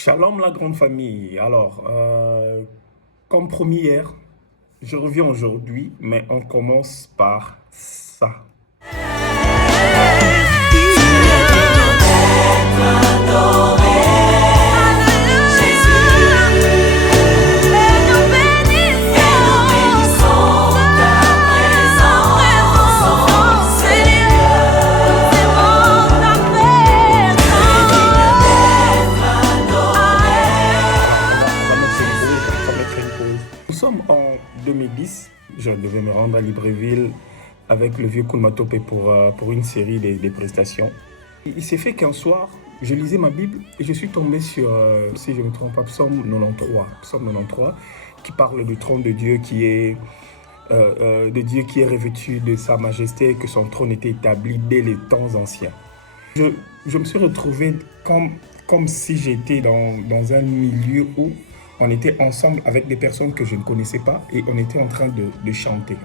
Shalom la grande famille. Alors, comme promis hier, je reviens aujourd'hui, mais on commence par ça. Nous sommes en 2010, je devais me rendre à Libreville avec le vieux Koulmatopé pour une série des prestations. Il s'est fait qu'un soir, je lisais ma Bible et je suis tombé sur, si je ne me trompe pas, Psaume 93, qui parle du trône de Dieu de Dieu qui est revêtu de sa majesté et que son trône était établi dès les temps anciens. Je me suis retrouvé comme si j'étais dans un milieu où on était ensemble avec des personnes que je ne connaissais pas et on était en train de chanter.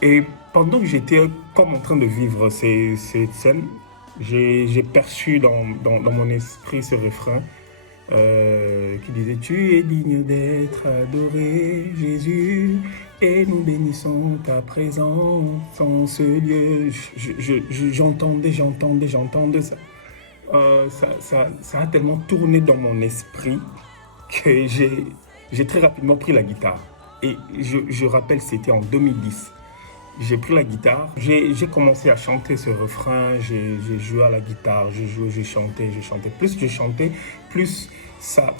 Et pendant que j'étais comme en train de vivre cette scène, j'ai perçu dans mon esprit ce refrain qui disait « Tu es digne d'être adoré, Jésus, et nous bénissons ta présence en ce lieu. » J'entendais ça. Ça a tellement tourné dans mon esprit que j'ai très rapidement pris la guitare. Et je rappelle, c'était en 2010. J'ai pris la guitare, j'ai commencé à chanter ce refrain, j'ai joué à la guitare, j'ai chanté. Plus je chantais, plus ça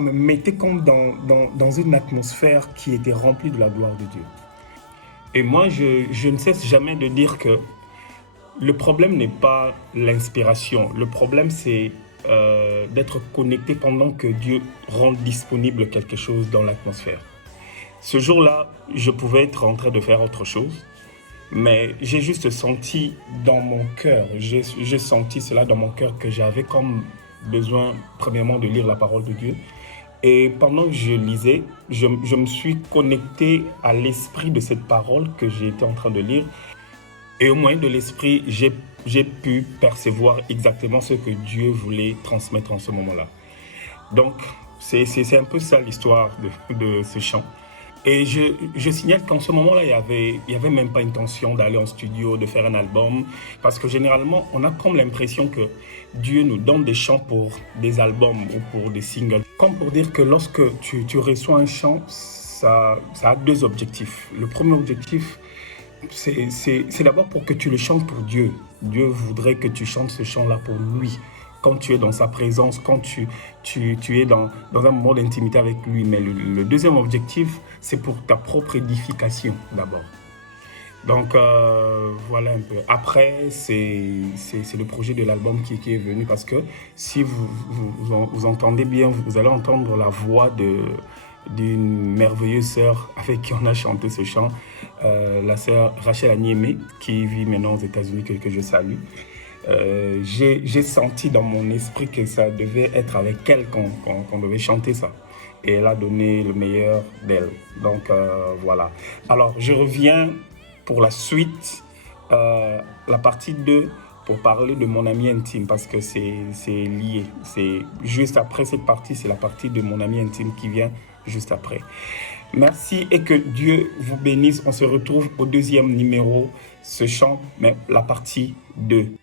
me mettait comme dans une atmosphère qui était remplie de la gloire de Dieu. Et moi, je ne cesse jamais de dire que le problème n'est pas l'inspiration, le problème c'est d'être connecté pendant que Dieu rend disponible quelque chose dans l'atmosphère. Ce jour-là, je pouvais être en train de faire autre chose, mais j'ai juste senti dans mon cœur, j'ai senti cela dans mon cœur que j'avais comme besoin, premièrement, de lire la parole de Dieu. Et pendant que je lisais, je me suis connecté à l'esprit de cette parole que j'ai été en train de lire. Et au moyen de l'esprit, j'ai pu percevoir exactement ce que Dieu voulait transmettre en ce moment-là. Donc, c'est un peu ça l'histoire de ce chant. Et je signale qu'en ce moment-là, il y avait même pas intention d'aller en studio, de faire un album. Parce que généralement, on a comme l'impression que Dieu nous donne des chants pour des albums ou pour des singles. Comme pour dire que lorsque tu reçois un chant, ça a deux objectifs. Le premier objectif, c'est d'abord pour que tu le chantes pour Dieu. Dieu voudrait que tu chantes ce chant-là pour lui. Quand tu es dans sa présence, quand tu es dans un moment d'intimité avec lui. Mais le deuxième objectif, c'est pour ta propre édification d'abord. Donc voilà un peu. Après, c'est le projet de l'album qui est venu parce que si vous entendez bien, vous allez entendre la voix d'une merveilleuse sœur avec qui on a chanté ce chant, la sœur Rachel Aniemé, qui vit maintenant aux États-Unis, que je salue. J'ai senti dans mon esprit que ça devait être avec elle qu'on devait chanter ça. Et elle a donné le meilleur d'elle. Donc voilà. Alors je reviens pour la suite, la partie 2, pour parler de mon ami intime, parce que c'est lié. C'est juste après cette partie, c'est la partie de mon ami intime qui vient juste après. Merci et que Dieu vous bénisse. On se retrouve au deuxième numéro, ce chant, mais la partie 2.